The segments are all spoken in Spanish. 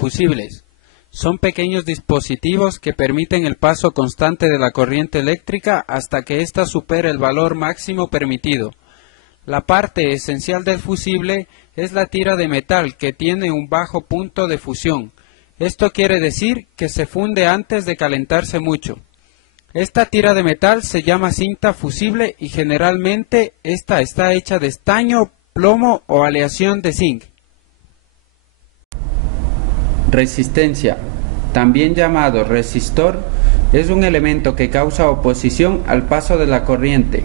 fusibles. Son pequeños dispositivos que permiten el paso constante de la corriente eléctrica hasta que ésta supere el valor máximo permitido. La parte esencial del fusible es la tira de metal que tiene un bajo punto de fusión. Esto quiere decir que se funde antes de calentarse mucho. Esta tira de metal se llama cinta fusible y generalmente esta está hecha de estaño, plomo o aleación de zinc. Resistencia, también llamado resistor, es un elemento que causa oposición al paso de la corriente,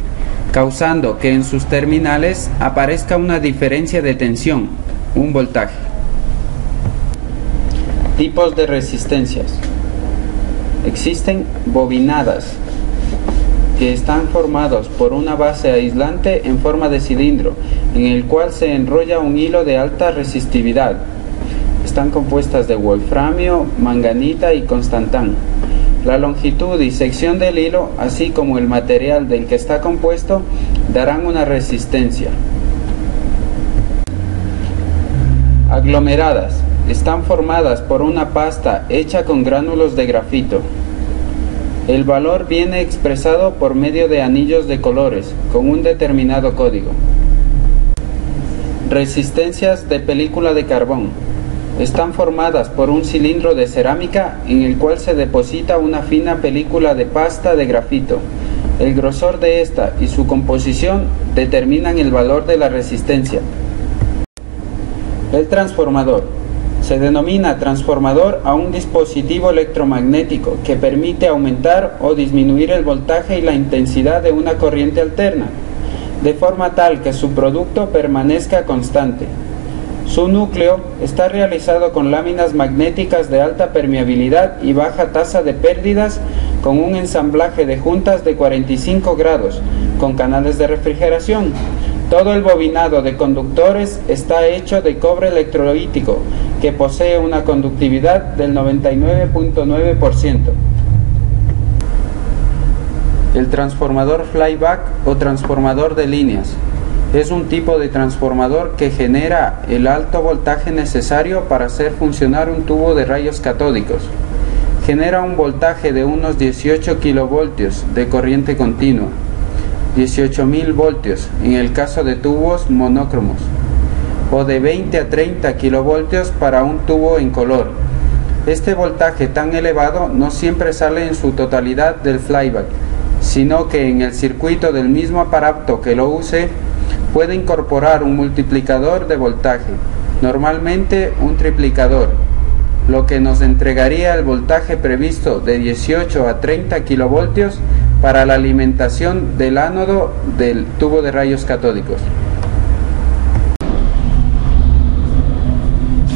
causando que en sus terminales aparezca una diferencia de tensión, un voltaje. Tipos de resistencias. Existen bobinadas, que están formados por una base aislante en forma de cilindro, en el cual se enrolla un hilo de alta resistividad. Están compuestas de wolframio, manganita y constantán. La longitud y sección del hilo, así como el material del que está compuesto, darán una resistencia. Aglomeradas. Están formadas por una pasta hecha con gránulos de grafito. El valor viene expresado por medio de anillos de colores, con un determinado código. Resistencias de película de carbón. Están formadas por un cilindro de cerámica en el cual se deposita una fina película de pasta de grafito. El grosor de esta y su composición determinan el valor de la resistencia. El transformador. Se denomina transformador a un dispositivo electromagnético que permite aumentar o disminuir el voltaje y la intensidad de una corriente alterna, de forma tal que su producto permanezca constante. Su núcleo está realizado con láminas magnéticas de alta permeabilidad y baja tasa de pérdidas, con un ensamblaje de juntas de 45 grados, con canales de refrigeración. Todo el bobinado de conductores está hecho de cobre electrolítico, que posee una conductividad del 99.9%. El transformador flyback o transformador de líneas es un tipo de transformador que genera el alto voltaje necesario para hacer funcionar un tubo de rayos catódicos. Genera un voltaje de unos 18 kilovoltios de corriente continua, 18.000 voltios en el caso de tubos monócromos, o de 20 a 30 kilovoltios para un tubo en color. Este voltaje tan elevado no siempre sale en su totalidad del flyback, sino que en el circuito del mismo aparato que lo use puede incorporar un multiplicador de voltaje, normalmente un triplicador, lo que nos entregaría el voltaje previsto de 18 a 30 kilovoltios para la alimentación del ánodo del tubo de rayos catódicos.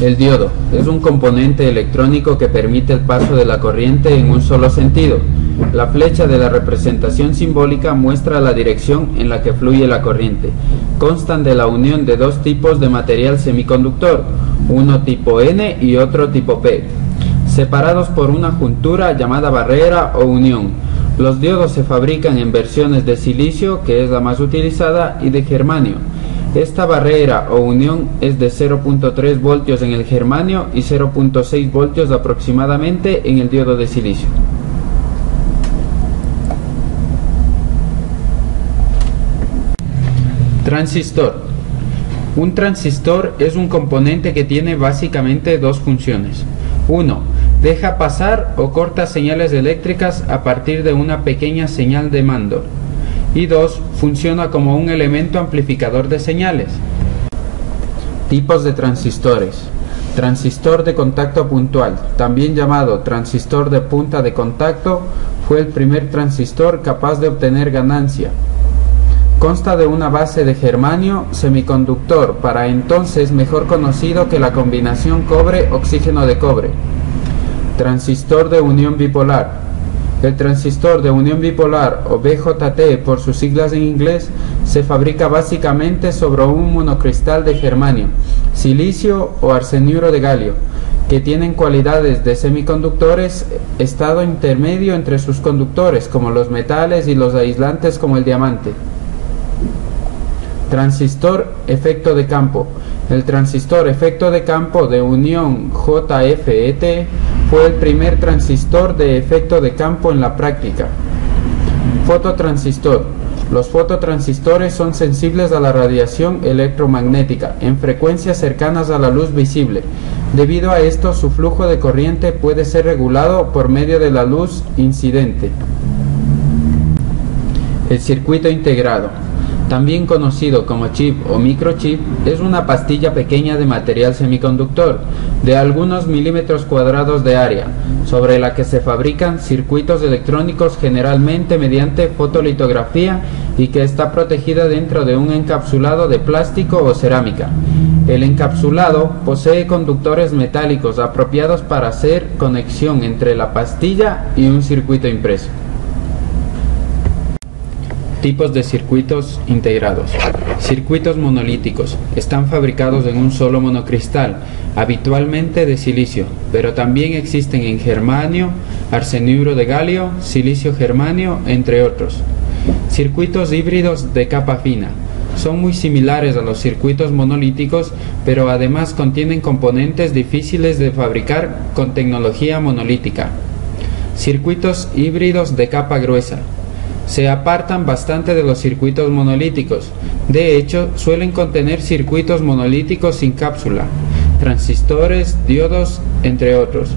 El diodo es un componente electrónico que permite el paso de la corriente en un solo sentido. La flecha de la representación simbólica muestra la dirección en la que fluye la corriente. Constan de la unión de dos tipos de material semiconductor, uno tipo N y otro tipo P, separados por una juntura llamada barrera o unión. Los diodos se fabrican en versiones de silicio, que es la más utilizada, y de germanio. Esta barrera o unión es de 0.3 voltios en el germanio y 0.6 voltios aproximadamente en el diodo de silicio. Transistor. Un transistor es un componente que tiene básicamente dos funciones. 1. Deja pasar o corta señales eléctricas a partir de una pequeña señal de mando. Y 2. Funciona como un elemento amplificador de señales. Tipos de transistores. Transistor de contacto puntual, también llamado transistor de punta de contacto, fue el primer transistor capaz de obtener ganancia. Consta de una base de germanio semiconductor, para entonces mejor conocido que la combinación cobre-oxígeno de cobre. Transistor de unión bipolar. El transistor de unión bipolar, o BJT por sus siglas en inglés, se fabrica básicamente sobre un monocristal de germanio, silicio o arseniuro de galio, que tienen cualidades de semiconductores, estado intermedio entre sus conductores como los metales y los aislantes como el diamante. Transistor efecto de campo. El transistor efecto de campo de unión JFET fue el primer transistor de efecto de campo en la práctica. Fototransistor. Los fototransistores son sensibles a la radiación electromagnética en frecuencias cercanas a la luz visible. Debido a esto, su flujo de corriente puede ser regulado por medio de la luz incidente. El circuito integrado, también conocido como chip o microchip, es una pastilla pequeña de material semiconductor de algunos milímetros cuadrados de área, sobre la que se fabrican circuitos electrónicos generalmente mediante fotolitografía y que está protegida dentro de un encapsulado de plástico o cerámica. El encapsulado posee conductores metálicos apropiados para hacer conexión entre la pastilla y un circuito impreso. Tipos de circuitos integrados. Circuitos monolíticos. Están fabricados en un solo monocristal, habitualmente de silicio, pero también existen en germanio, arseniuro de galio, silicio germanio, entre otros. Circuitos híbridos de capa fina. Son muy similares a los circuitos monolíticos, pero además contienen componentes difíciles de fabricar con tecnología monolítica. Circuitos híbridos de capa gruesa. Se apartan bastante de los circuitos monolíticos. De hecho, suelen contener circuitos monolíticos sin cápsula, transistores, diodos, entre otros.